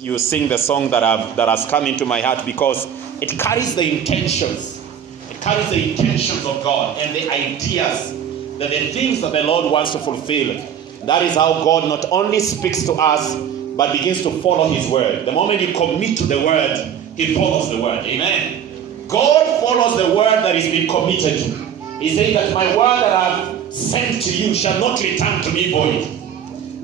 You sing the song that has come into my heart because it carries the intentions. It carries the intentions of God and the ideas, the things that the Lord wants to fulfill. That is how God not only speaks to us, but begins to follow His word. The moment you commit to the word, He follows the word. Amen. God follows the word that He's been committed to. He said that my word that I've sent to you shall not return to me void.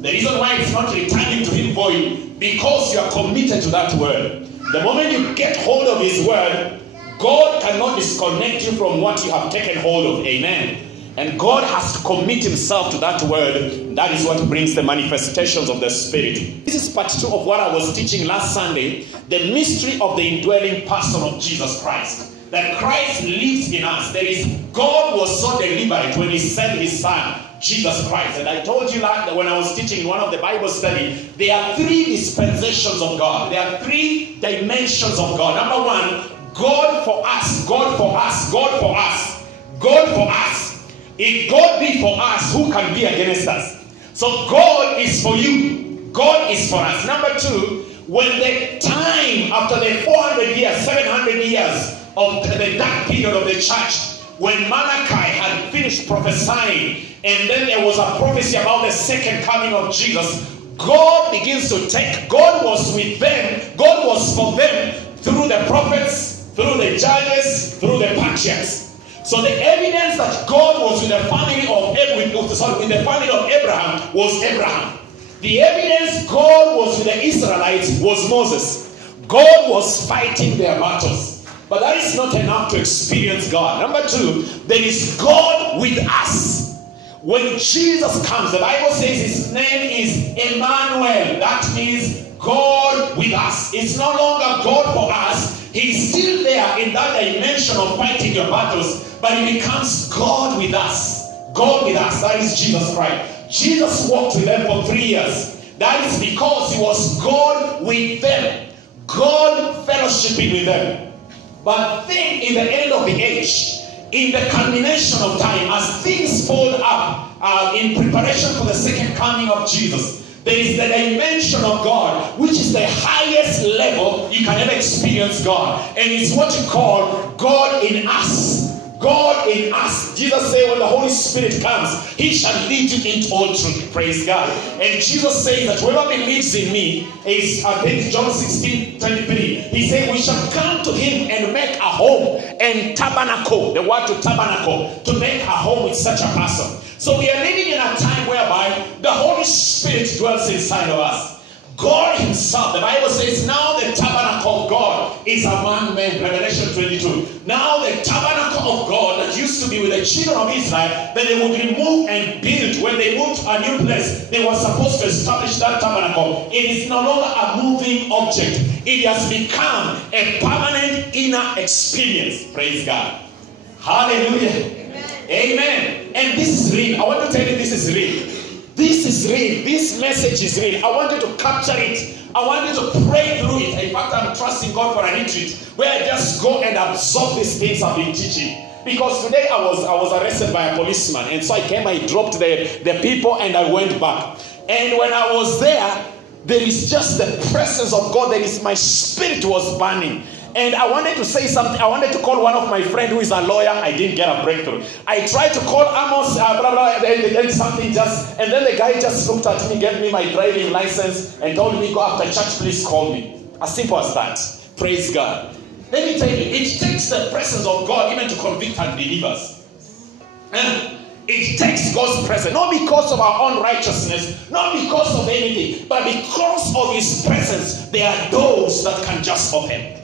The reason why it's not returning to Him void, because you are committed to that word. The moment you get hold of His word, God cannot disconnect you from what you have taken hold of. Amen. And God has to commit Himself to that word. That is what brings the manifestations of the Spirit. This is part 2 of what I was teaching last Sunday. The mystery of the indwelling person of Jesus Christ. That Christ lives in us. God was so deliberate when He sent His Son, Jesus Christ. And I told you that when I was teaching in one of the Bible study, there are 3 dispensations of God. There are 3 dimensions of God. Number 1, God for us, God for us, God for us, God for us. If God be for us, who can be against us? So God is for you. God is for us. Number 2, when the time after the 400 years, 700 years of the dark period of the church, when Malachi had finished prophesying, and then there was a prophecy about the second coming of Jesus, God begins to take. God was with them. God was for them through the prophets, through the judges, through the patriarchs. So the evidence that God was with the family of Abraham was Abraham. The evidence God was with the Israelites was Moses. God was fighting their battles. But that is not enough to experience God. Number 2, there is God with us. When Jesus comes, the Bible says His name is Emmanuel. That means God with us. It's no longer God for us. He's still there in that dimension of fighting your battles, but He becomes God with us. God with us. That is Jesus Christ. Jesus walked with them for 3 years. That is because He was God with them. God fellowshipping with them. But then in the end of the age, in the culmination of time, as things fold up in preparation for the second coming of Jesus, there is the dimension of God, which is the highest level you can ever experience God. And it's what you call God in us. God in us. Jesus said when the Holy Spirit comes, He shall lead you into all truth. Praise God. And Jesus says that whoever believes in me is, I think John 16:23. He said we shall come to Him and make a home and tabernacle. The word to tabernacle, to make a home with such a person. So we are living in a time whereby the Holy Spirit dwells inside of us. God Himself, the Bible says, now the tabernacle of God is among men. Revelation 22. Now the tabernacle of God that used to be with the children of Israel, that they would remove and build. When they moved to a new place, they were supposed to establish that tabernacle. It is no longer a moving object. It has become a permanent inner experience. Praise God. Hallelujah. Amen. Amen. And this is real. I want to tell you this is real. This is real. This message is real. I want you to capture it. I want you to pray through it. In fact, I'm trusting God for an retreat where I just go and absorb these things I've been teaching. Because today I was arrested by a policeman. And so I came, I dropped the people, and I went back. And when I was there is just the presence of God. My spirit was burning. And I wanted to say something. I wanted to call one of my friends who is a lawyer. I didn't get a breakthrough. I tried to call Amos, and something and then the guy just looked at me, gave me my driving license, and told me, go after church, please call me. As simple as that. Praise God. Let me tell you, it takes the presence of God even to convict unbelievers. It takes God's presence, not because of our own righteousness, not because of anything, but because of His presence. There are those that can just open.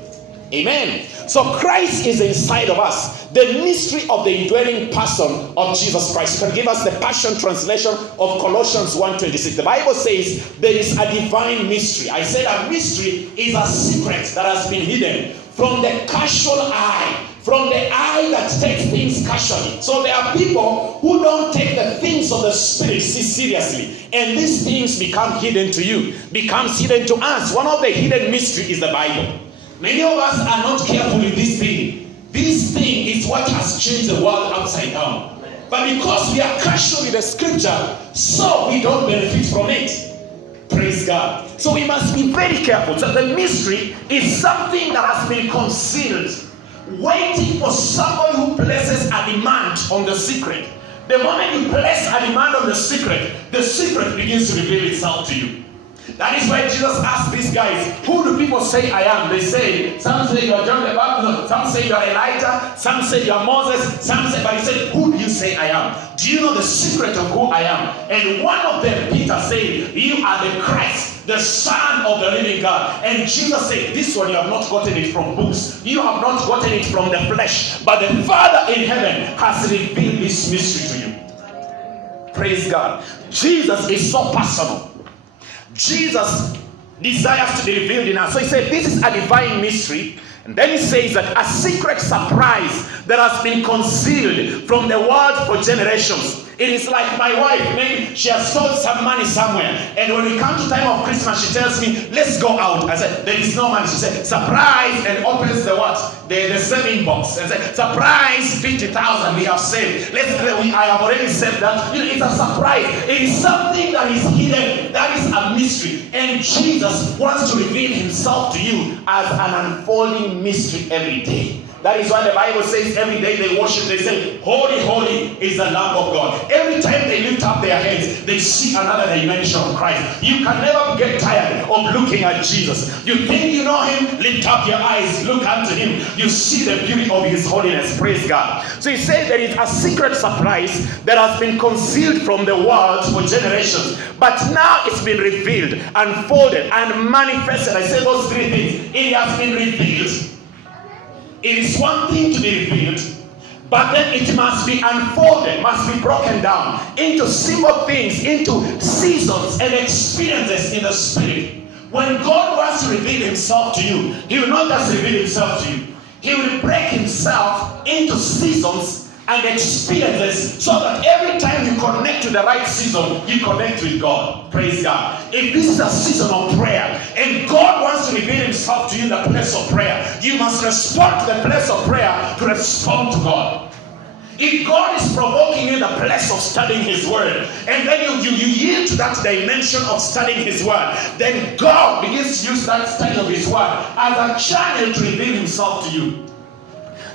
Amen. So Christ is inside of us. The mystery of the indwelling person of Jesus Christ. You can give us the Passion Translation of Colossians 1:26. The Bible says there is a divine mystery. I said a mystery is a secret that has been hidden from the casual eye. From the eye that takes things casually. So there are people who don't take the things of the Spirit seriously. And these things become hidden to you. Becomes hidden to us. One of the hidden mysteries is the Bible. Many of us are not careful with this thing. This thing is what has changed the world upside down. But because we are casual with the scripture, so we don't benefit from it. Praise God. So we must be very careful. So the mystery is something that has been concealed, waiting for somebody who places a demand on the secret. The moment you place a demand on the secret begins to reveal itself to you. That is why Jesus asked these guys, who do people say I am? They say, some say you are John the Baptist, some say you are Elijah, some say you are Moses, some say, but he said, who do you say I am? Do you know the secret of who I am? And one of them, Peter, said, you are the Christ, the Son of the living God. And Jesus said, this one you have not gotten it from books. You have not gotten it from the flesh. But the Father in heaven has revealed this mystery to you. Praise God. Jesus is so personal. Jesus desires to be revealed in us. So he said, this is a divine mystery. And then he says that a secret surprise that has been concealed from the world for generations. It is like my wife, maybe she has stored some money somewhere. And when we come to time of Christmas, she tells me, let's go out. I said, there is no money. She said, surprise, and opens the what? The saving box. And said, surprise, 50,000 we have saved. I have already said that. You know, it's a surprise. It is something that is hidden. That is a mystery. And Jesus wants to reveal himself to you as an unfolding mystery every day. That is why the Bible says every day they worship, they say, holy, holy is the Lamb of God. Every time they lift up their heads, they see another dimension of Christ. You can never get tired of looking at Jesus. You think you know him? Lift up your eyes, look unto him. You see the beauty of his holiness. Praise God. So he says there is a secret surprise that has been concealed from the world for generations. But now it's been revealed, unfolded, and manifested. I say those three things. It has been revealed. It is one thing to be revealed, but then it must be unfolded, must be broken down into simple things, into seasons and experiences in the spirit. When God wants to reveal himself to you, he will not just reveal himself to you. He will break himself into seasons and experiences so that every time you connect to the right season, you connect with God. Praise God. If this is a season of prayer and God wants to reveal himself to you in the place of prayer, you must respond to the place of prayer to respond to God. If God is provoking you in the place of studying his word, and then you yield to that dimension of studying his word, then God begins to use that study of his word as a channel to reveal himself to you.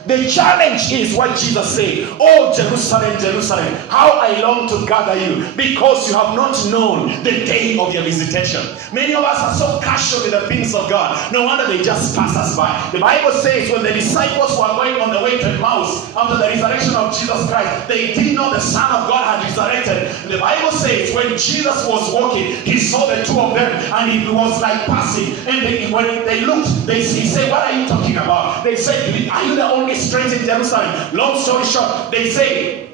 The challenge is what Jesus said, oh Jerusalem, Jerusalem, how I long to gather you, because you have not known the day of your visitation. Many of us are so casual with the things of God. No wonder they just pass us by. The Bible says when the disciples were going on the way to Emmaus after the resurrection of Jesus Christ, they didn't know the Son of God had resurrected. The Bible says when Jesus was walking, he saw the two of them and he was like passing. And when they looked, he said, what are you talking about? They said, are you the only stranger in Jerusalem? Long story short, they say,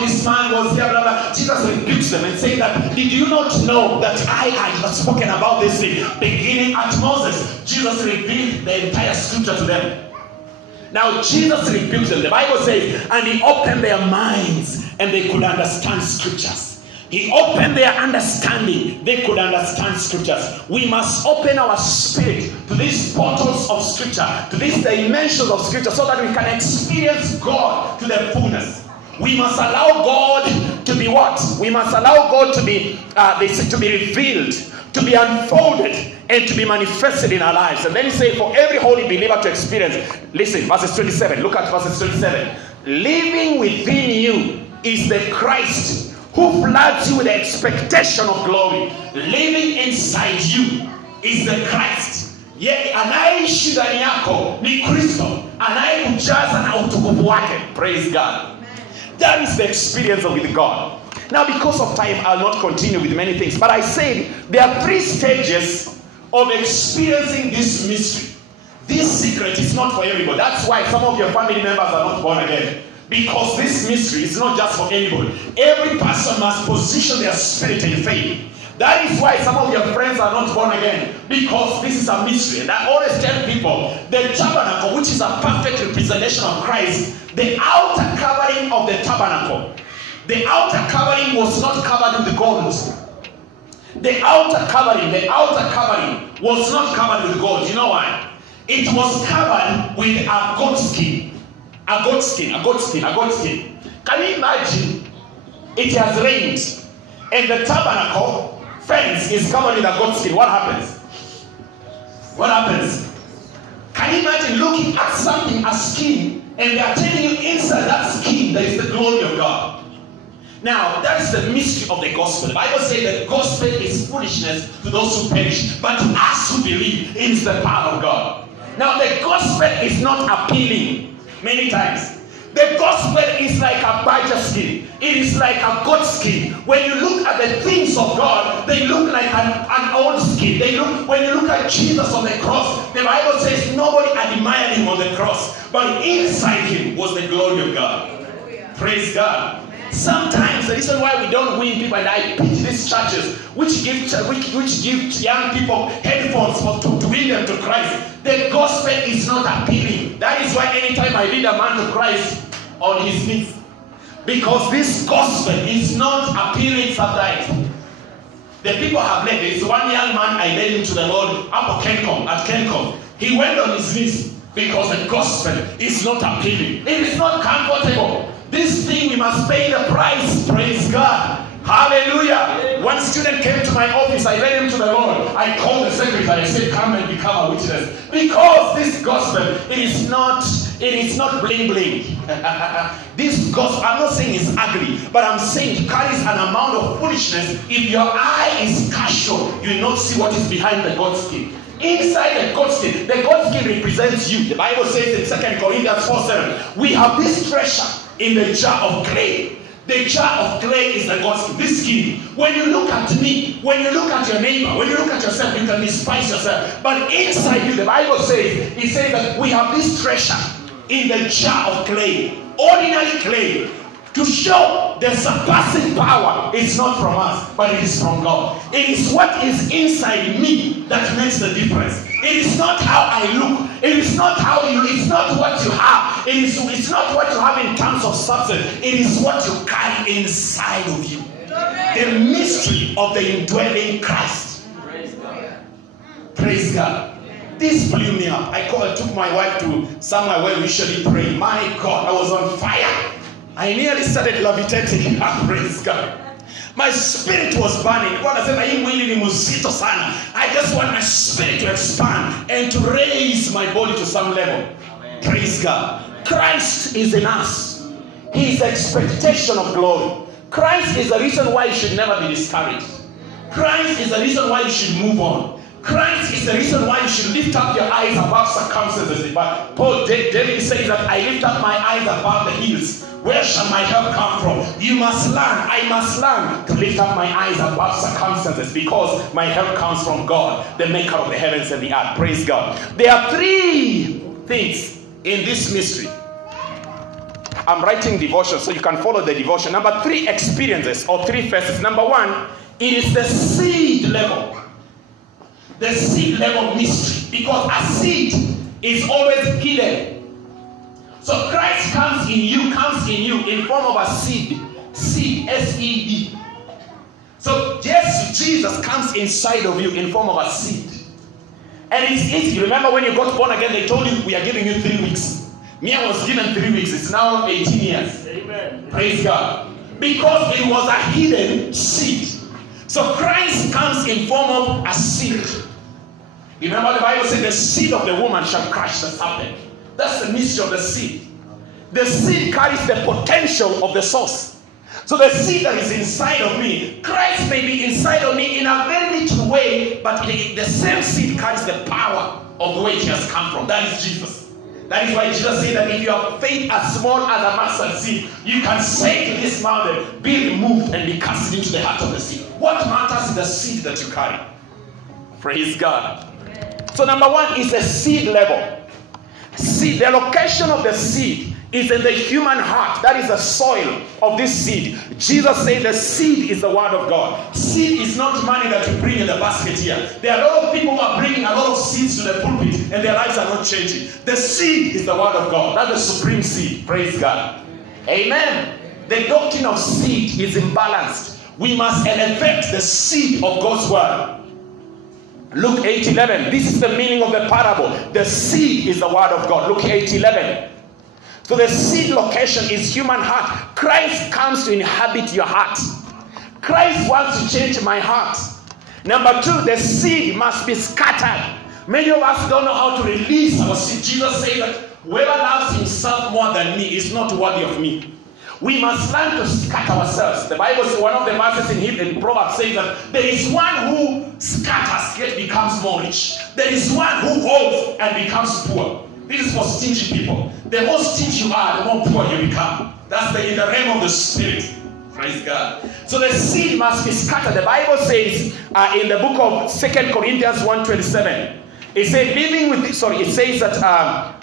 this man was here, blah, blah. Jesus rebukes them and says that, did you not know that I had spoken about this thing beginning at Moses? Jesus revealed the entire scripture to them. Now Jesus rebukes them. The Bible says, and he opened their minds and they could understand scriptures. He opened their understanding. They could understand scriptures. We must open our spirit to these portals of scripture, to these dimensions of scripture, so that we can experience God to the fullness. We must allow God to be what? We must allow God to be revealed, to be unfolded, and to be manifested in our lives. And then he says, for every holy believer to experience. Listen, verses 27. Look at verses 27. Living within you is the Christ, who floods you with the expectation of glory. Living inside you is the Christ. Yeye anaishi ndani yako ni Kristo, anayekujaza na utukufu wake. Praise God. That is the experience with God. Now, because of time, I'll not continue with many things. But I said there are 3 stages of experiencing this mystery. This secret is not for everybody. That's why some of your family members are not born again. Because this mystery is not just for anybody. Every person must position their spirit in faith. That is why some of your friends are not born again. Because this is a mystery. And I always tell people, the tabernacle, which is a perfect representation of Christ, the outer covering of the tabernacle, the outer covering was not covered with gold. The outer covering was not covered with gold. You know why? It was covered with a goat skin. A goat skin. Can you imagine? It has rained, and the tabernacle fence is covered with a goat skin, what happens? What happens? Can you imagine looking at something, a skin, and they are telling you inside that skin there is the glory of God? Now, that is the mystery of the gospel. The Bible says that gospel is foolishness to those who perish, but to us who believe, it is the power of God. Now, the gospel is not appealing many times. The gospel is like a badger skin. It is like a goat skin. When you look at the things of God, they look like an old skin. When you look at Jesus on the cross, the Bible says nobody admired him on the cross, but inside him was the glory of God. Praise God. Sometimes the reason why we don't win people, and I pity these churches which give young people headphones to win them to Christ. The gospel is not appealing. That is why anytime I lead a man to Christ on his knees, because this gospel is not appealing sometimes. The people have led. There is one young man I led him to the Lord up at Kencom. He went on his knees because the gospel is not appealing. It is not comfortable. This thing we must pay the price. Praise God. Hallelujah. One student came to my office. I led him to the Lord. I called the secretary. I said, come and become a witness. Because this gospel, it is not bling bling. This gospel, I'm not saying it's ugly, but I'm saying it carries an amount of foolishness. If your eye is casual, you will not see what is behind the goat skin. Inside the goat skin represents you. The Bible says in 2 Corinthians 4:7, we have this treasure in the jar of clay. The jar of clay is the gospel, this skin. When you look at me, when you look at your neighbor, when you look at yourself, you can despise yourself. But inside you, the Bible says, it says that we have this treasure in the jar of clay, ordinary clay, to show the surpassing power is not from us, but it is from God. It is what is inside me that makes the difference. It is not how I look. It is not it's not what you have. It's not what you have in terms of substance. It is what you carry inside of you. The mystery of the indwelling Christ. Praise God. This blew me up. I took my wife to somewhere where we usually pray. My God, I was on fire. I nearly started levitating. Praise God. My spirit was burning. I just want my spirit to expand and to raise my body to some level. Amen. Praise God. Christ is in us. He is the expectation of glory. Christ is the reason why you should never be discouraged. Christ is the reason why you should move on. Christ is the reason why you should lift up your eyes above circumstances. But David says that I lift up my eyes above the hills. Where shall my help come from? You must learn, I must learn to lift up my eyes above circumstances, because my help comes from God, the maker of the heavens and the earth. Praise God. There are three things in this mystery. I'm writing devotion so you can follow the devotion. Number 3 experiences or 3 phases. Number 1, it is the seed level. The seed level mystery, because a seed is always hidden. So Christ comes in you in form of a seed. Seed, S-E-D. So yes, Jesus comes inside of you in form of a seed. And it's easy. Remember when you got born again, they told you, we are giving you 3 weeks. Me, I was given 3 weeks. It's now 18 years. Amen. Praise God. Because it was a hidden seed. So Christ comes in form of a seed. Remember the Bible said the seed of the woman shall crush the serpent. That's the mystery of the seed. The seed carries the potential of the source. So the seed that is inside of me, Christ may be inside of me in a very little way, but the same seed carries the power of the way it has come from. That is Jesus. That is why Jesus said that if you have faith as small as a mustard seed, you can say to this mountain, be removed and be cast into the heart of the sea. What matters is the seed that you carry. Praise God. So number 1 is the seed level. Seed, the location of the seed is in the human heart. That is the soil of this seed. Jesus said the seed is the word of God. Seed is not money that you bring in the basket here. There are a lot of people who are bringing a lot of seeds to the pulpit and their lives are not changing. The seed is the word of God. That's the supreme seed. Praise God. Amen. The doctrine of seed is imbalanced. We must elevate the seed of God's word. Luke 8:11. This is the meaning of the parable. The seed is the word of God. Luke 8:11. So the seed location is human heart. Christ comes to inhabit your heart. Christ wants to change my heart. Number two, the seed must be scattered. Many of us don't know how to release our seed. Jesus said that whoever loves himself more than me is not worthy of me. We must learn to scatter ourselves. The Bible says, one of the verses in Proverbs says that there is one who scatters yet becomes more rich. There is one who holds and becomes poor. This is for stingy people. The more stingy you are, the more poor you become. That's in the realm of the spirit. Praise God. So the seed must be scattered. The Bible says in the book of 2 Corinthians 1:27, it says that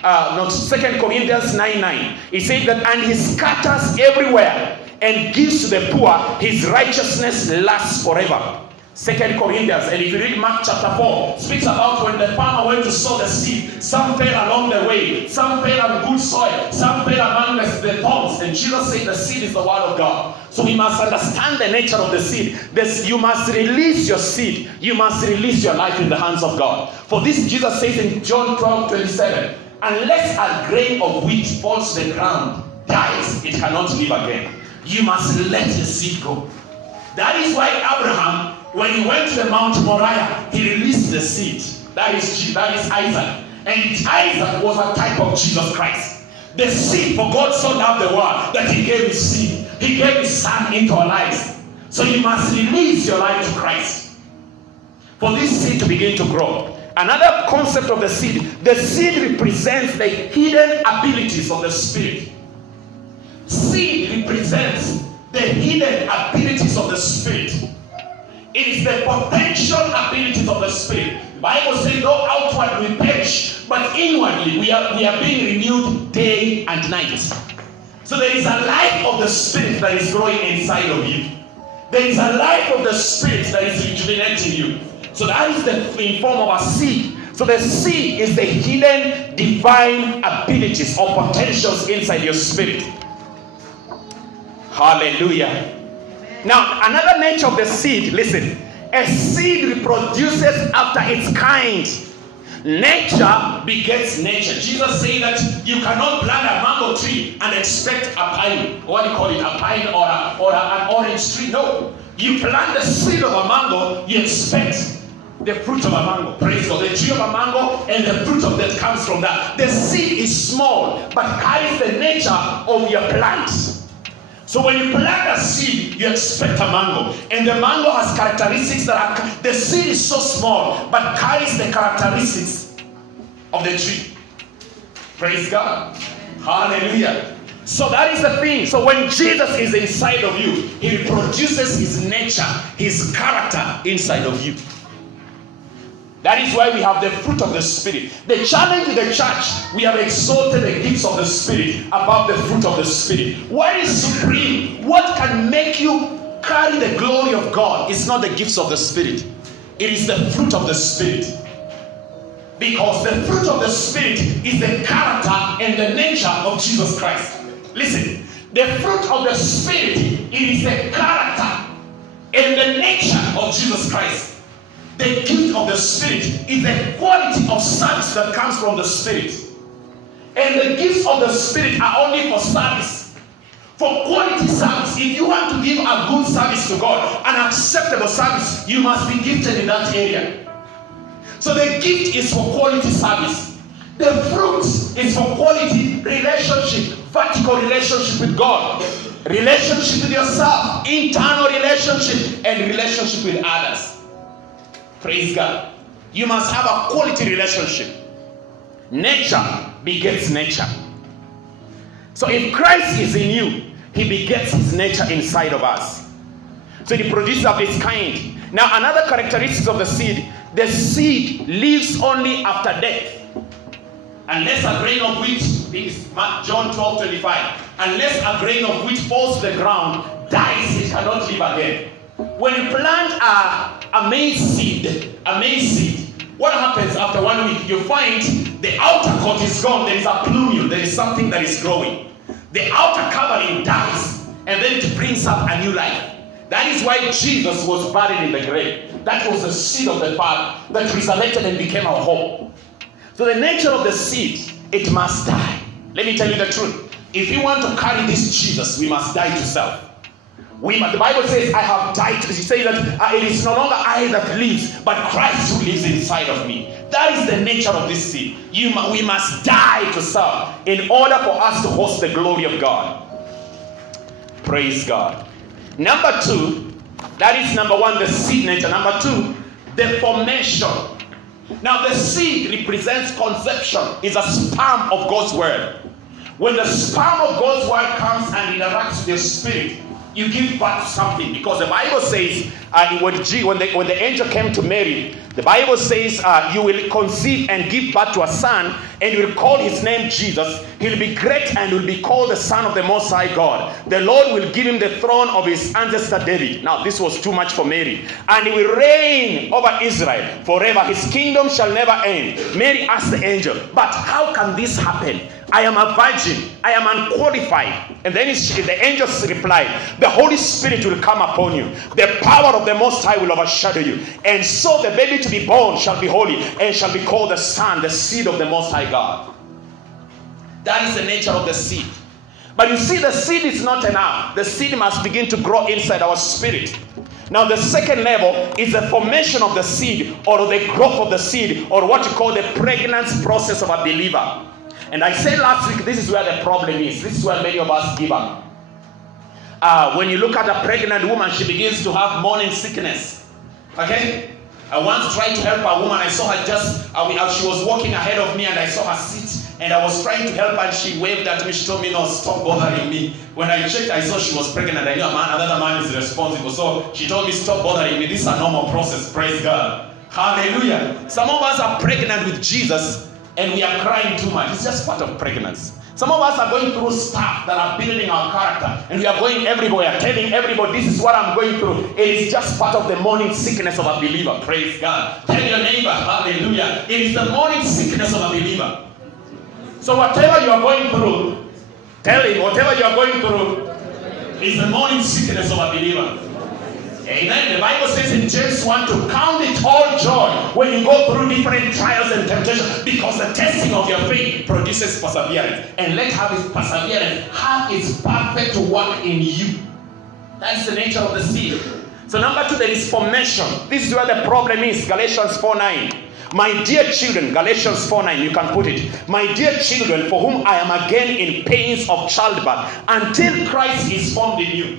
not 2 Corinthians 9:9. It says that, and he scatters everywhere and gives to the poor, his righteousness lasts forever. 2 Corinthians, and if you read Mark chapter 4, speaks about when the farmer went to sow the seed. Some fell along the way, some fell on good soil, some fell among the thorns. And Jesus said the seed is the word of God. So we must understand the nature of the seed. You must release your seed. You must release your life in the hands of God. For this, Jesus says in John 12:27, unless a grain of wheat falls to the ground, dies, it cannot live again. You must let your seed go. That is why Abraham, when he went to the Mount Moriah, he released the seed. That is Isaac. And Isaac was a type of Jesus Christ. The seed, for God so loved the world that he gave his seed. He gave his son into our lives. So you must release your life to Christ for this seed to begin to grow. Another concept of the seed represents the hidden abilities of the Spirit. Seed represents the hidden abilities of the Spirit. It is the potential abilities of the Spirit. The Bible says, though outwardly we perish, but inwardly we are being renewed day and night. So there is a life of the Spirit that is growing inside of you. There is a life of the Spirit that is rejuvenating you. So that is in form of a seed. So the seed is the hidden divine abilities or potentials inside your spirit. Hallelujah. Now, another nature of the seed, listen, a seed reproduces after its kind. Nature begets nature. Jesus said that you cannot plant a mango tree and expect a pine. What do you call it? A pine or an orange tree? No. You plant the seed of a mango, you expect the fruit of a mango. Praise God. The tree of a mango and the fruit of that comes from that. The seed is small but carries the nature of your plant. So when you plant a seed, you expect a mango. And the mango has characteristics that are, the seed is so small, but carries the characteristics of the tree. Praise God. Hallelujah. So that is the thing. So when Jesus is inside of you, he produces his nature, his character inside of you. That is why we have the fruit of the Spirit. The challenge in the church, we have exalted the gifts of the Spirit above the fruit of the Spirit. What is supreme? What can make you carry the glory of God? It's not the gifts of the Spirit. It is the fruit of the Spirit. Because the fruit of the Spirit is the character and the nature of Jesus Christ. Listen, the fruit of the Spirit, it is the character and the nature of Jesus Christ. The gift of the Spirit is the quality of service that comes from the Spirit. And the gifts of the Spirit are only for service. For quality service. If you want to give a good service to God, an acceptable service, you must be gifted in that area. So the gift is for quality service. The fruit is for quality relationship, vertical relationship with God, relationship with yourself, internal relationship, and relationship with others. Praise God. You must have a quality relationship. Nature begets nature. So if Christ is in you, he begets his nature inside of us. So he produces of its kind. Now another characteristic of the seed lives only after death. Unless a grain of wheat, this John 12:25, unless a grain of wheat falls to the ground, dies, it cannot live again. When you plant a maize seed, what happens after 1 week? You find the outer coat is gone. There is a plumule. There is something that is growing. The outer covering dies, and then it brings up a new life. That is why Jesus was buried in the grave. That was the seed of the Father that resurrected and became our hope. So the nature of the seed, it must die. Let me tell you the truth. If you want to carry this Jesus, we must die to self. The Bible says, I have died. It says that it is no longer I that lives, but Christ who lives inside of me. That is the nature of this seed. We must die to self in order for us to host the glory of God. Praise God. Number two, that is number one, the seed nature. Number two, the formation. Now the seed represents conception, is a sperm of God's word. When the sperm of God's word comes and interacts with your spirit, you give birth to something. Because the Bible says, when the angel came to Mary, the Bible says, you will conceive and give birth to a son, and you will call his name Jesus. He'll be great and will be called the Son of the Most High God. The Lord will give him the throne of his ancestor David. Now, this was too much for Mary. And he will reign over Israel forever. His kingdom shall never end. Mary asked the angel, but how can this happen? I am a virgin. I am unqualified. And then the angel replied, the Holy Spirit will come upon you. The power of the Most High will overshadow you. And so the baby to be born shall be holy and shall be called the Son, the seed of the Most High God. That is the nature of the seed. But you see, the seed is not enough. The seed must begin to grow inside our spirit. Now the second level is the formation of the seed, or the growth of the seed, or what you call the pregnancy process of a believer. And I said last week, this is where the problem is. This is where many of us give up. When you look at a pregnant woman, she begins to have morning sickness. Okay? I once tried to help a woman. I saw her she was walking ahead of me, and I saw her sit. And I was trying to help her, and she waved at me. She told me, no, stop bothering me. When I checked, I saw she was pregnant. I knew another man is responsible. So she told me, stop bothering me. This is a normal process. Praise God. Hallelujah. Some of us are pregnant with Jesus, and we are crying too much. It's just part of pregnancy. Some of us are going through stuff that are building our character, and we are going everywhere, telling everybody, this is what I'm going through. It is just part of the morning sickness of a believer. Praise God. Tell your neighbor, hallelujah. It is the morning sickness of a believer. So whatever you are going through, tell him, whatever you are going through is the morning sickness of a believer. Amen. The Bible says in James 1 to count it all joy when you go through different trials and temptations, because the testing of your faith produces perseverance. And let perseverance have its perfect work in you. That's the nature of the seed. So number two, there is formation. This is where the problem is. Galatians 4:9. My dear children, Galatians 4:9, you can put it. My dear children, for whom I am again in pains of childbirth, until Christ is formed in you.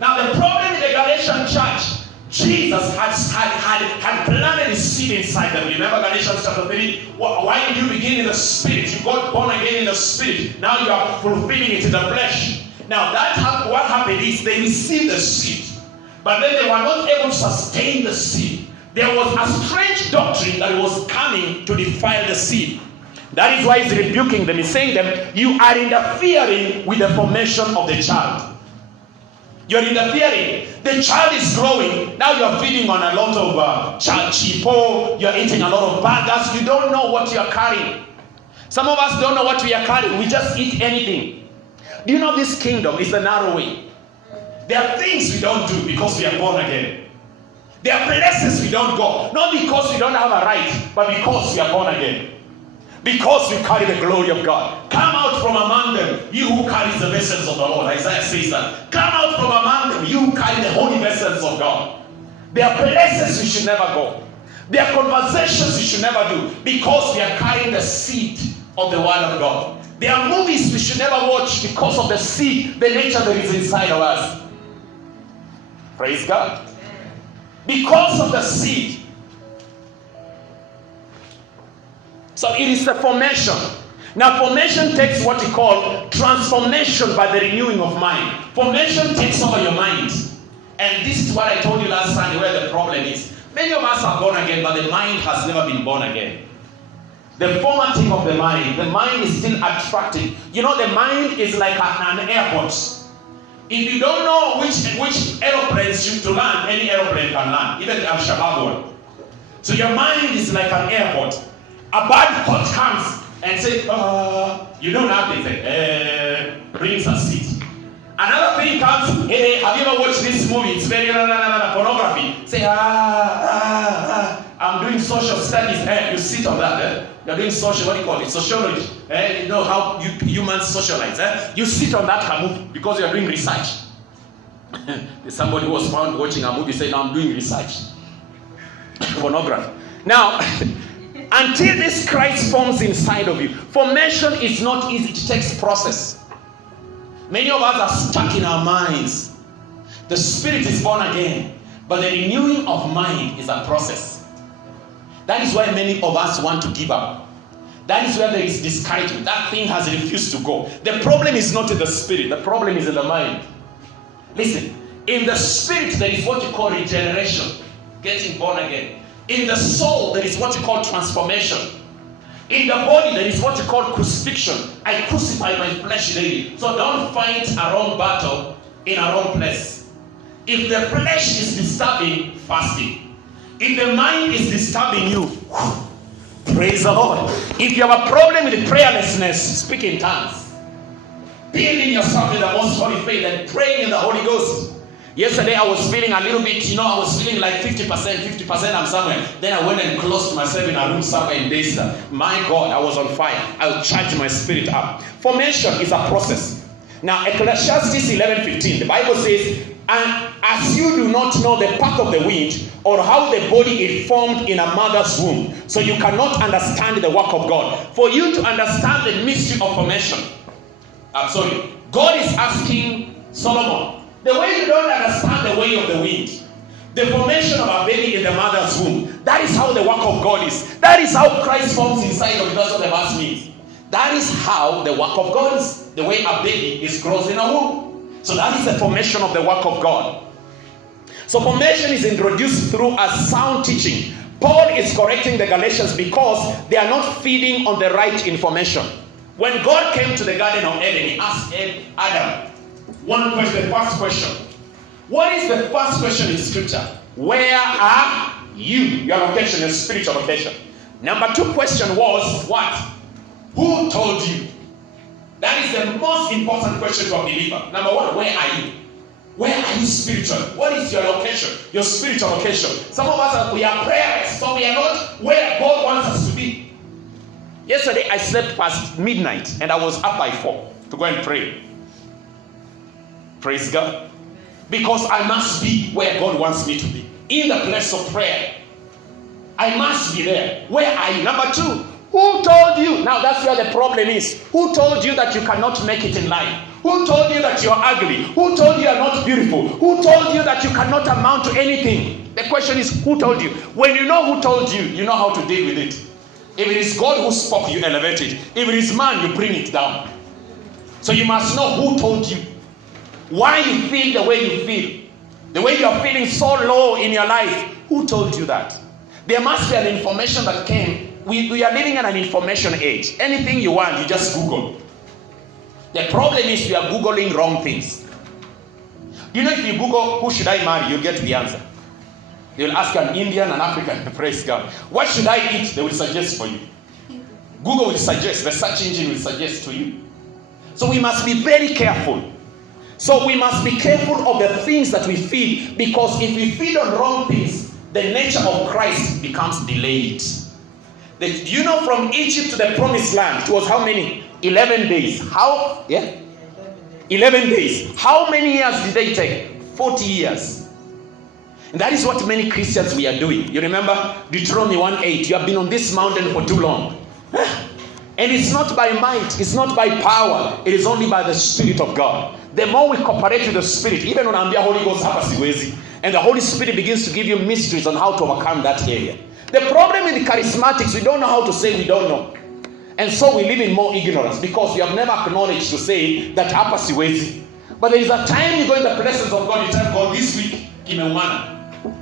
Now the problem in the Galatian church, Jesus had planted his seed inside them. Remember Galatians chapter 3? Why did you begin in the spirit? You got born again in the spirit. Now you are fulfilling it in the flesh. Now what happened is they received the seed, but then they were not able to sustain the seed. There was a strange doctrine that was coming to defile the seed. That is why he's rebuking them. He's saying them, you are interfering with the formation of the child. You're interfering. The child is growing. Now you're feeding on a lot of chipo. You're eating a lot of burgers. You don't know what you're carrying. Some of us don't know what we are carrying. We just eat anything. Do you know this kingdom is the narrow way? There are things we don't do because we are born again. There are places we don't go. Not because we don't have a right, but because we are born again. Because we carry the glory of God. Come out from among them, you who carry the vessels of the Lord. Isaiah says that. Come out from among them, you who carry the holy vessels of God. There are places we should never go. There are conversations we should never do, because we are carrying the seed of the word of God. There are movies we should never watch because of the seed, the nature that is inside of us. Praise God. Because of the seed. So it is the formation. Now formation takes what we call transformation by the renewing of mind. Formation takes over your mind. And this is what I told you last Sunday where the problem is. Many of us are born again, but the mind has never been born again. The formatting of the mind is still attractive. You know, the mind is like an airport. If you don't know which aeroplanes to land, any aeroplane can land, even the Al-Shabaab one. So your mind is like an airport. A bad thought comes and says, you don't have to brings a seat. Another thing comes, hey, have you ever watched this movie? It's very pornography. Say, I'm doing social studies. You sit on that. You're doing social, what do you call it? Sociology. You know how humans socialize. You sit on that because you're doing research. There's somebody who was found watching a movie saying, I'm doing research. Pornography. Now, until this Christ forms inside of you, formation is not easy. It takes process. Many of us are stuck in our minds. The spirit is born again, but the renewing of mind is a process. That is why many of us want to give up. That is where there is discouragement. That thing has refused to go. The problem is not in the spirit. The problem is in the mind. Listen, in the spirit there is what you call regeneration, getting born again. In the soul there is what you call transformation. In the body there is what you call crucifixion. I crucify my flesh daily. So don't fight a wrong battle in a wrong place. If the flesh is disturbing, fasting. If the mind is disturbing you, praise the Lord. If you have a problem with prayerlessness, speak in tongues. Building yourself in the most holy faith and praying in the Holy Ghost. Yesterday I was feeling a little bit, I was feeling like 50%, I'm somewhere. Then I went and closed myself in a room somewhere in Daystar. My God, I was on fire. I'll charge my spirit up. Formation is a process. Now, Ecclesiastes 11:15, the Bible says, and as you do not know the path of the wind, or how the body is formed in a mother's womb, so you cannot understand the work of God. For you to understand the mystery of formation, God is asking Solomon, the way you don't understand the way of the wind, the formation of a baby in the mother's womb, that is how the work of God is. That is how Christ forms inside of you. That's what the verse means. That is how the work of God is. The way a baby is grows in a womb. So that is the formation of the work of God. So formation is introduced through a sound teaching. Paul is correcting the Galatians because they are not feeding on the right information. When God came to the Garden of Eden, he asked Adam one question, the first question. What is the first question in Scripture? Where are you? Your location, your spiritual location. Number 2 question was what? Who told you? That is the most important question to a believer. Number 1, where are you? Where are you spiritually? What is your location? Your spiritual location. Some of us, we are prayerless, so we are not where God wants us to be. Yesterday, I slept past midnight, and I was up by 4 to go and pray. Praise God. Because I must be where God wants me to be. In the place of prayer. I must be there. Where are you? Number 2, who told you? Now that's where the problem is. Who told you that you cannot make it in life? Who told you that you are ugly? Who told you you are not beautiful? Who told you that you cannot amount to anything? The question is, who told you? When you know who told you, you know how to deal with it. If it is God who spoke, you elevate it. If it is man, you bring it down. So you must know who told you. Why you feel the way you feel. The way you are feeling so low in your life. Who told you that? There must be an information that came. We are living in an information age. Anything you want, you just Google. The problem is we are Googling wrong things. You know, if you Google, who should I marry, you'll get the answer. They will ask an Indian, an African, praise God. What should I eat? They will suggest for you. Google will suggest. The search engine will suggest to you. So we must be very careful. So we must be careful of the things that we feed, because if we feed on wrong things, the nature of Christ becomes delayed. You know, from Egypt to the promised land, it was how many? 11 days. How? Yeah? 11 days. How many years did they take? 40 years. And that is what many Christians we are doing. You remember Deuteronomy 1:8. You have been on this mountain for too long. And it's not by might, it's not by power, it is only by the Spirit of God. The more we cooperate with the Spirit, even when I'm the Holy Ghost, and the Holy Spirit begins to give you mysteries on how to overcome that area. The problem with the charismatics, we don't know how to say we don't know. And so we live in more ignorance because we have never acknowledged to say that hapa siwezi. But there is a time you go in the presence of God, you tell God, this week, kimeumana.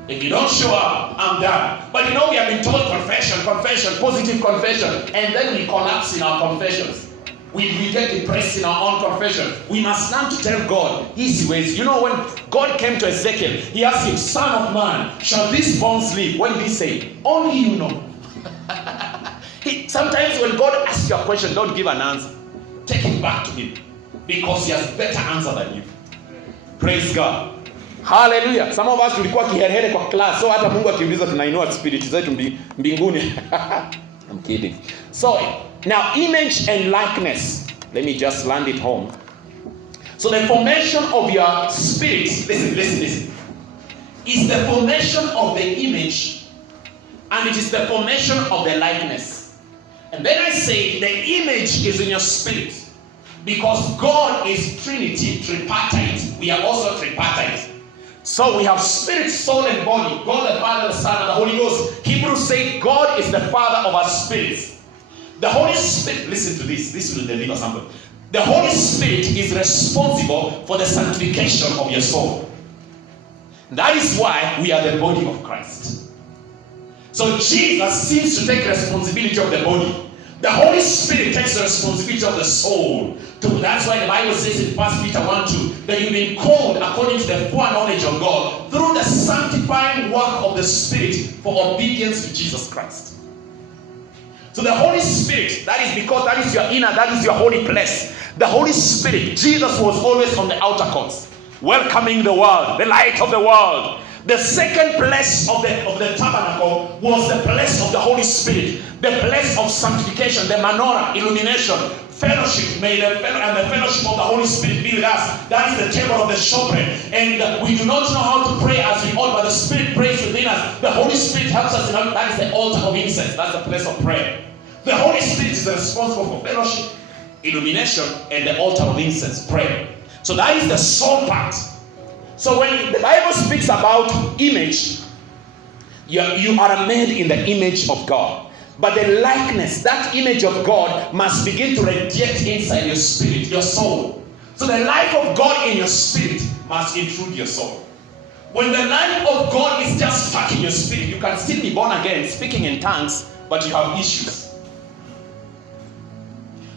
If you don't show up, I'm done. But you know, we have been told confession, positive confession, and then we collapse in our confessions. We get depressed in our own confession. We must learn to tell God easy ways. You know, when God came to Ezekiel, he asked him, Son of man, shall these bones live? What did he say? Only you know. Sometimes when God asks you a question, don't give an answer. Take it back to him, because he has better answer than you. Praise God. Hallelujah. Some of us tulikuwa kiherehere kwa class, so hata Mungu akiuliza tunainua spirit zetu mbinguni. I'm kidding. So now, image and likeness. Let me just land it home. So the formation of your spirit, listen, is the formation of the image, and it is the formation of the likeness. And then I say the image is in your spirit, because God is Trinity, tripartite. We are also tripartite. So we have spirit, soul, and body. God the Father, the Son, and the Holy Ghost. Hebrews say God is the Father of our spirits. The Holy Spirit, listen to this. This will deliver somebody. The Holy Spirit is responsible for the sanctification of your soul. That is why we are the body of Christ. So Jesus seems to take responsibility of the body. The Holy Spirit takes the responsibility of the soul. That's why the Bible says in 1 Peter 1:2 that you've been called according to the foreknowledge of God through the sanctifying work of the Spirit for obedience to Jesus Christ. So the Holy Spirit, that is because that is your inner, that is your holy place. The Holy Spirit, Jesus was always on the outer courts, welcoming the world, the light of the world. The second place of the tabernacle was the place of the Holy Spirit, the place of sanctification, the menorah, illumination, fellowship. May the fellowship of the Holy Spirit be with us. That is the table of the showbread. And we do not know how to pray as we ought, but the Spirit prays within us. The Holy Spirit helps us. That is the altar of incense. That's the place of prayer. The Holy Spirit is responsible for fellowship, illumination, and the altar of incense, prayer. So that is the soul part. So when the Bible speaks about image, you are made in the image of God. But the likeness, that image of God must begin to radiate inside your spirit, your soul. So the life of God in your spirit must intrude your soul. When the life of God is just stuck in your spirit, you can still be born again, speaking in tongues, but you have issues.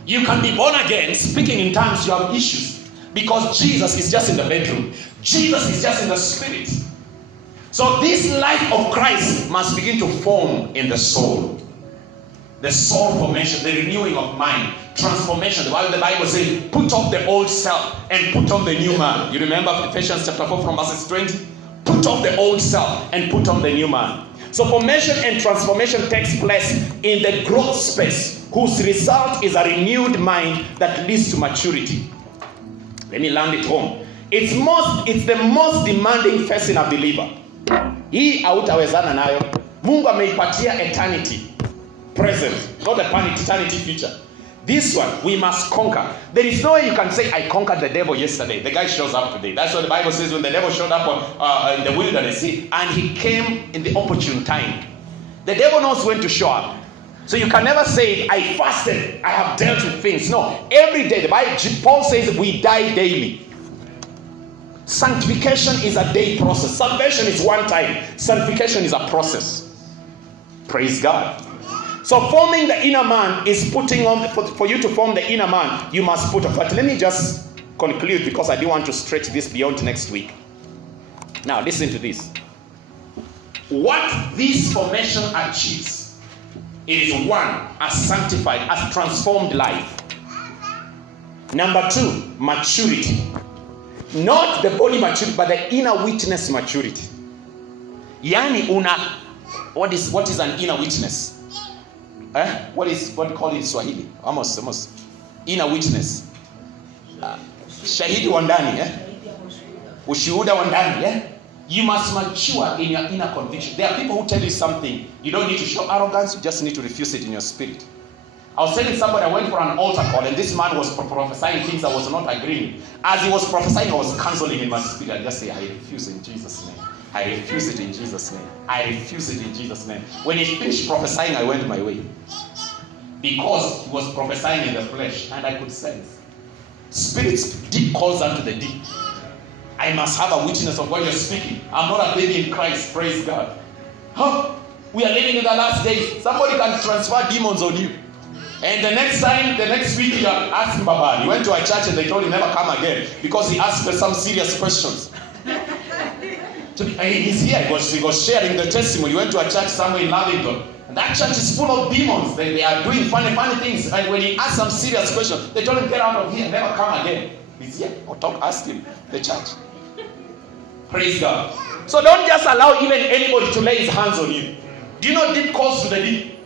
You can be born again, speaking in tongues, you have issues. Because Jesus is just in the bedroom. Jesus is just in the spirit. So this life of Christ must begin to form in the soul. The soul formation, the renewing of mind, transformation. The Bible says, put off the old self and put on the new man. You remember Ephesians chapter 4 from verses 20? Put off the old self and put on the new man. So formation and transformation takes place in the growth space, whose result is a renewed mind that leads to maturity. Let me land it home. It's the most demanding phase in a believer. Hii hautawezana nayo. Mungu ameipatia eternity present, not eternity future. This one we must conquer. There is no way you can say, I conquered the devil yesterday. The guy shows up today. That's what the Bible says when the devil showed up in the wilderness, and he came in the opportune time. The devil knows when to show up. So you can never say, I fasted, I have dealt with things. No, every day, the Bible, Paul says we die daily. Sanctification is a day process. Salvation is one time. Sanctification is a process. Praise God. So forming the inner man is putting on, for you to form the inner man, you must put on. But let me just conclude, because I do want to stretch this beyond next week. Now listen to this. What this formation achieves, it is one, a sanctified, a transformed life. Number two, maturity. Not the body maturity, but the inner witness maturity. Yani what is an inner witness? What do you call it in Swahili? Almost. Inner witness. Shahidi wa ndani, Ushuhuda wa ndani, You must mature in your inner conviction. There are people who tell you something. You don't need to show arrogance. You just need to refuse it in your spirit. I was telling somebody, I went for an altar call, and this man was prophesying things I was not agreeing. As he was prophesying, I was canceling in my spirit. I just say, I refuse in Jesus' name. I refuse it in Jesus' name. I refuse it in Jesus' name. When he finished prophesying, I went my way. Because he was prophesying in the flesh, and I could sense. Spirits deep calls unto the deep. I must have a witness of what you're speaking. I'm not a baby in Christ. Praise God. We are living in the last days. Somebody can transfer demons on you. And the next week, you are asking Baba. He went to a church and they told him never come again because he asked some serious questions. So he's here. He was sharing the testimony. He went to a church somewhere in Lavington. And that church is full of demons. They are doing funny things. And when he asked some serious questions, they told him, get out of here. Never come again. He's here. Ask him. The church. Praise God. So don't just allow even anybody to lay his hands on you. Do you know deep calls to the deep?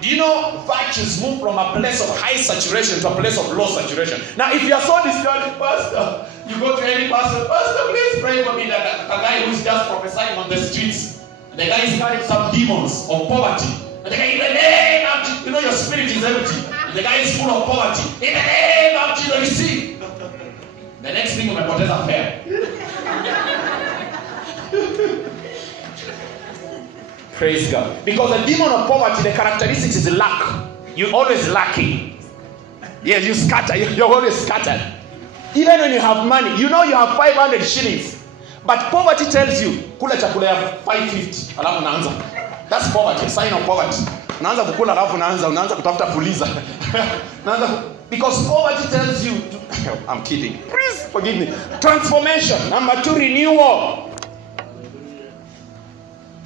Do you know virtues move from a place of high saturation to a place of low saturation? Now, if you are so discouraged, Pastor, you go to any pastor, Pastor, please pray for me. That a guy who's just prophesying on the streets, the guy is carrying some demons of poverty. And the guy, in the name of Jesus, you know your spirit is empty. And the guy is full of poverty. In the name of Jesus, you see. The next thing, umepoteza fare. Praise God. Because the demon of poverty, the characteristics is lack. You're always lacking. Yes, you scatter. You're always scattered. Even when you have money, you know you have 500 shillings. But poverty tells you, kula chakula ya 550. Alafu unaanza. That's poverty, sign of poverty. Unaanza kukula alafu unaanza kutafuta puliza. Because poverty tells you to, I'm kidding. Please forgive me. Transformation. Number 2, renewal.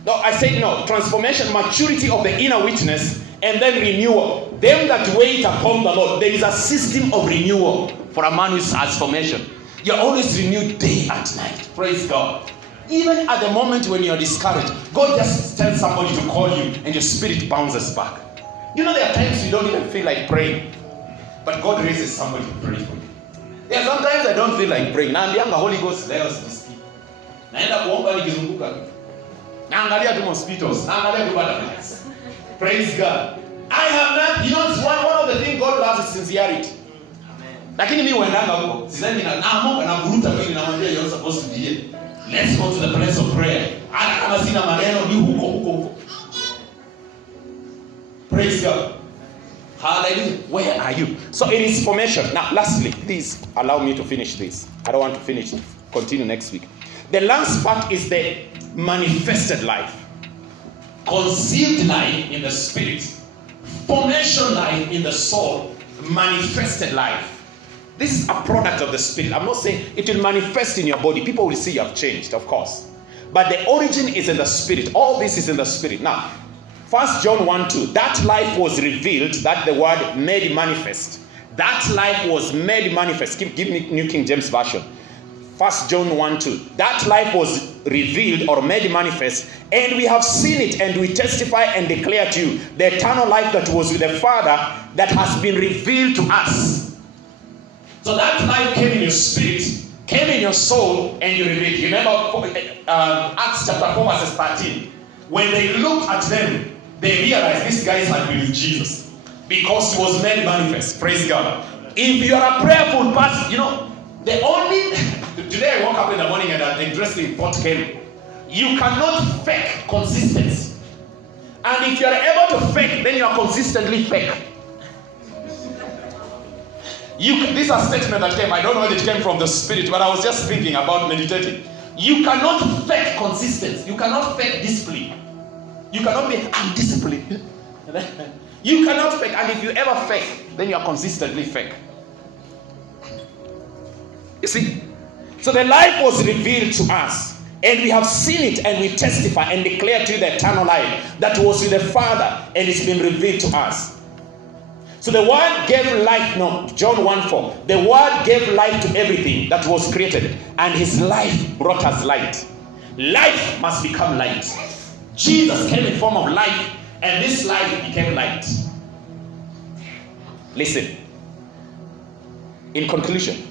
No, I said no. Transformation, maturity of the inner witness, and then renewal. Them that wait upon the Lord. There is a system of renewal for a man with transformation. You're always renewed day and night. Praise God. Even at the moment when you're discouraged, God just tells somebody to call you and your spirit bounces back. You know, there are times you don't even feel like praying, but God raises somebody to pray for you. There are sometimes I don't feel like praying. Naambianga Holy Ghost, leo sisikii. Naenda kuomba nikizunguka. Naangalia tu mosquitoes, naangalia tu butterflies. Praise God. I have not, you know, it's one of the things God loves is sincerity. Lakini mimi huendanga huko. Sisemi naamka na vuruta mimi namwambia you're supposed to be here. Let's go to the place of prayer. Hata kama sina maneno ni huko. Praise God. Hallelujah. Where are you? So it is formation. Now, lastly, please allow me to finish this. I don't want to finish. Continue next week. The last part is the manifested life. Concealed life in the spirit. Formation life in the soul. Manifested life. This is a product of the spirit. I'm not saying it will manifest in your body. People will see you have changed, of course. But the origin is in the spirit. All this is in the spirit. Now, 1 John 1:2. That life was revealed, that the word made manifest. That life was made manifest. Give me New King James Version. 1 John 1:2. That life was revealed or made manifest, and we have seen it, and we testify and declare to you the eternal life that was with the Father that has been revealed to us. So that life came in your spirit, came in your soul, and you revealed. You remember Acts chapter 4 verses 13. When they looked at them, they realized these guys had been with Jesus because he was made manifest. Praise God. If you are a prayerful person, you know, the only... Today I woke up in the morning and an interesting thought came. You cannot fake consistency. And if you are able to fake, then you are consistently fake. This is a statement that came. I don't know whether it came from the spirit, but I was just thinking about meditating. You cannot fake consistency. You cannot fake discipline. You cannot be undisciplined. You cannot fake. And if you ever fake, then you are consistently fake. You see? So the life was revealed to us. And we have seen it, and we testify and declare to you the eternal life that was with the Father, and it's been revealed to us. So the Word gave life, no, John 1:4. The Word gave life to everything that was created, and His life brought us light. Life must become light. Jesus came in form of life, and this life became light. Listen. In conclusion,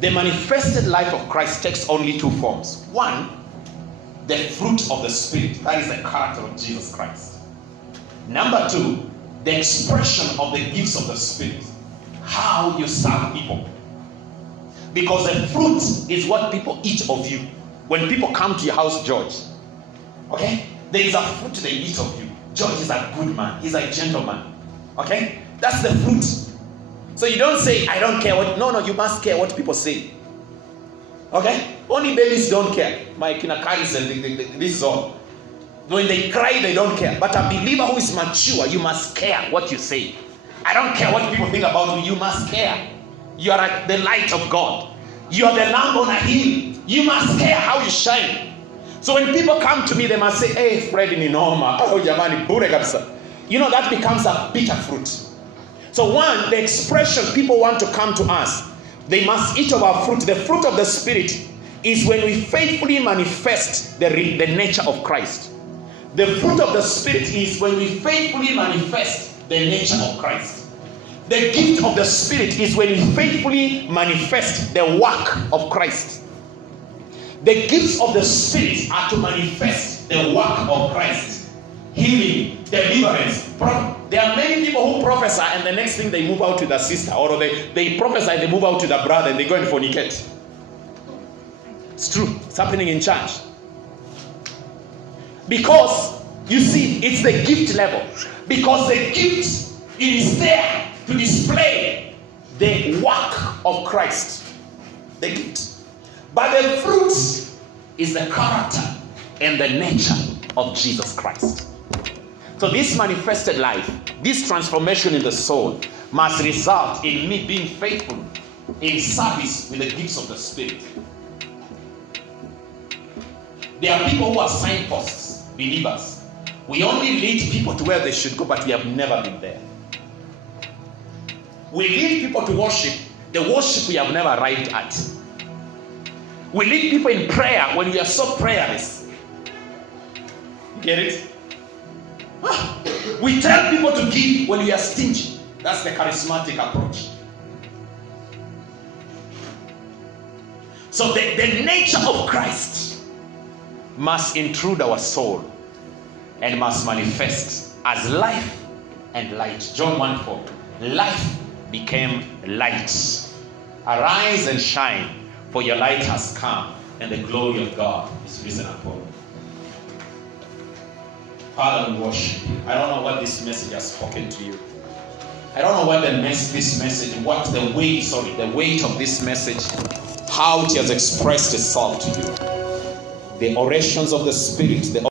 the manifested life of Christ takes only 2 forms. One, the fruit of the Spirit. That is the character of Jesus Christ. Number 2, the expression of the gifts of the Spirit. How you serve people. Because the fruit is what people eat of you. When people come to your house, George, okay, there is a fruit they eat of you. George is a good man. He's a gentleman. Okay, that's the fruit. So you don't say, I don't care what. No, you must care what people say. Okay, only babies don't care. My kinakaris and this is all. When they cry, they don't care. But a believer who is mature, you must care what you say. I don't care what people think about you. You must care. You are the light of God. You are the lamp on a hill. You must care how you shine. So when people come to me, they must say, hey, Fred ni noma. Oh, jamani, bure kabisa. You know, that becomes a bitter fruit. So one, the expression people want to come to us, they must eat of our fruit. The fruit of the Spirit is when we faithfully manifest the nature of Christ. The fruit of the Spirit is when we faithfully manifest the nature of Christ. The gift of the Spirit is when we faithfully manifest the work of Christ. The gifts of the Spirit are to manifest the work of Christ. Healing, deliverance. There are many people who prophesy and the next thing they move out to the sister, or they prophesy, they move out to the brother and they go and fornicate. It's true. It's happening in church. Because, you see, it's the gift level. Because the gift, it is there to display the work of Christ. The gift. But the fruit is the character and the nature of Jesus Christ. So this manifested life, this transformation in the soul, must result in me being faithful in service with the gifts of the Spirit. There are people who are signposts, believers. We only lead people to where they should go, but we have never been there. We lead people to worship, the worship we have never arrived at. We lead people in prayer when we are so prayerless. You get it? We tell people to give when we are stingy. That's the charismatic approach. So the nature of Christ must intrude our soul and must manifest as life and light. John 1:4. Life became light. Arise and shine, for your light has come, and the glory of God is risen upon you. Father, we worship you. I don't know what this message has spoken to you. I don't know what the weight of this message, how it has expressed itself to you. The orations of the Spirit, the